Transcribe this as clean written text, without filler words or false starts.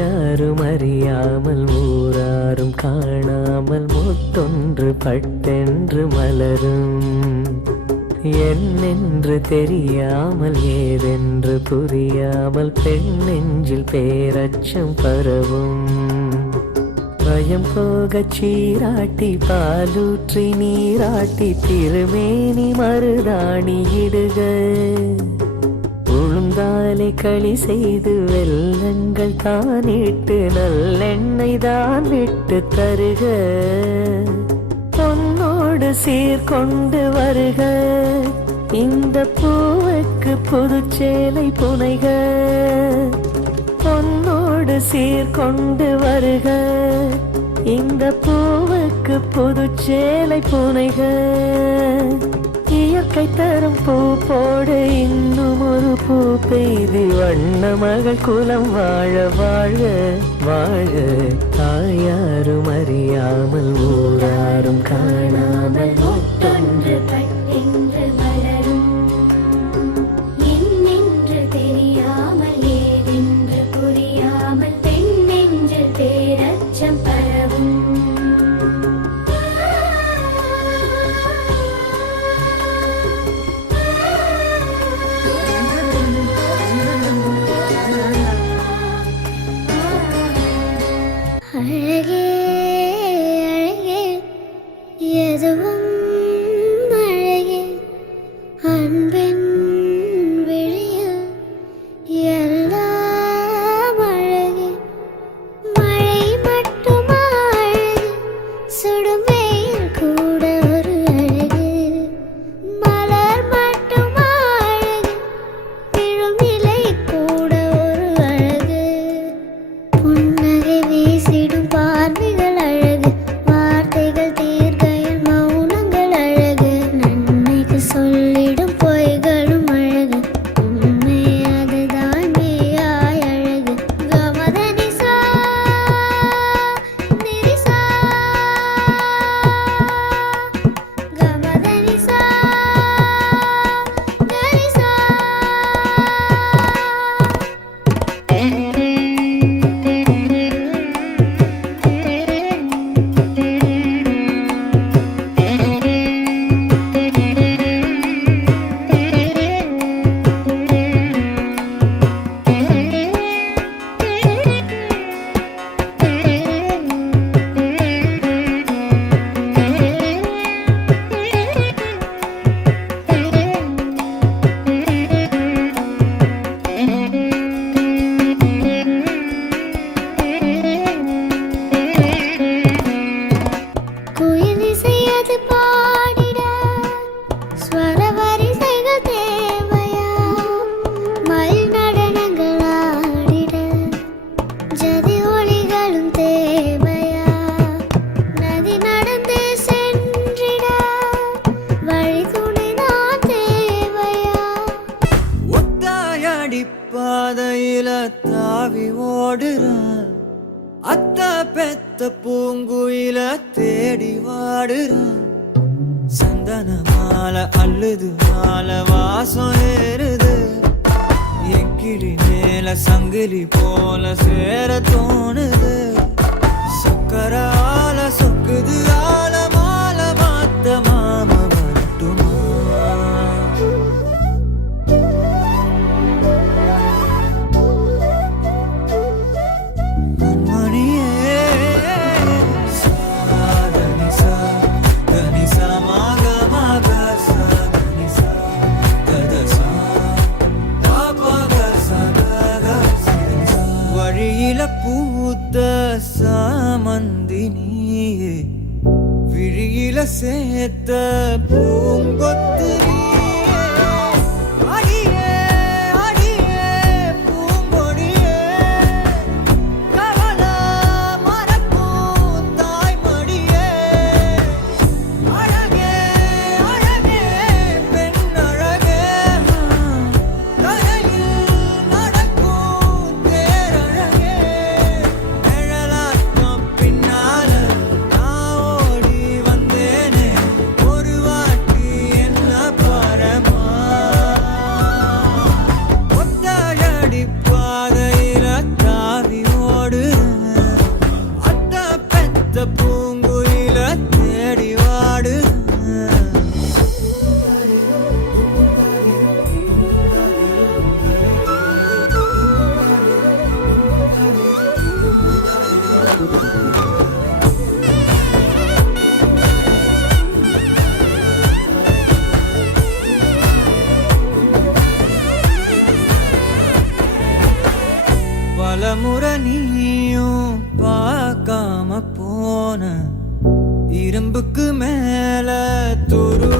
யாரும் அறியாமல் ஊராரும் காணாமல் முத்தொன்று பட்டென்று மலரும் என்னென்று தெரியாமல் ஏதென்று புரியாமல் பெண் நெஞ்சில் பேரச்சம் பரவும் பயம் போக சீராட்டி பாலூற்றி நீராட்டி திருமேனி மருதாணி இடுக உளுந்தாலை களி செய்து வெள்ளங்கள் தானிட்டு நல்லெண்ணெய் தான் விட்டு தருக பொன்னோடு சீர்கொண்டு வருக இந்த பூவுக்கு புதுச்சேலை புனைக பொன்னோடு சீர்கொண்டு வருக இந்த பூவுக்கு புதுச்சேலை புனைக இயற்கை தரும் பூ போடு இன்னும் ஒரு பூ பெய்து வண்ண மகள் குலம் வாழ வாழ வாழ தாயாரும் அறியாமல் ஊராரும் காணாமல் முத்தொன்று பட்டென்று மலரும் என்னென்று தெரியாமல் ஏதென்று புரியாமல் பெண் நெஞ்சில் பேரச்சம் பரவும் அழகே அழகே எதுவும் அழகே அன்பின் விழியில் எல்லாம் அழகே மழை மட்டுமா அழகு சுடும் வெயில் கூட ஒரு அழகு மலர் மட்டுமா அழகு விழும் இலை கூட ஒரு அழகு புன்னகை வீசிடும் பார்வைகள் அழகு வார்த்தைகள் தீர்க்கையில் மௌனங்கள் அழகு நன்மைக்கு சொல்லிடும் பொய்களும் அழகு உண்மை அதுதான் மெய்யாய் அழகு கமதனிசா நிரிசா கமதனிசா நரிசா குயில் இசையது பாடிட ஸ்வர வரிசைகள் தேவையா மயில் நடனங்கள் ஆடிட ஜதி ஒளிகளும் தேவையா நதி நடந்து சென்றிட வழி துணைதான் தேவையா ஒத்தாயடி பாதையில தாவி ஓடுறான் அத்த பெத்த பூங்குயில தேடி வாடுறான் சந்தன மாலை அள்ளுது மாலை வாசம் ஏறுது என் கிளி மேல சங்கிலி போல சேர தோணுது சக்கர ஆல சொக்குது ஆல மாலை மாத்த மாம வரட்டுமா பூத்த சாமந்தி நீயே விழியில சேர்த்த பூங்கொத்து நீயே நீயும் பார்க்காம போன இரும்புக்கு மேல துரு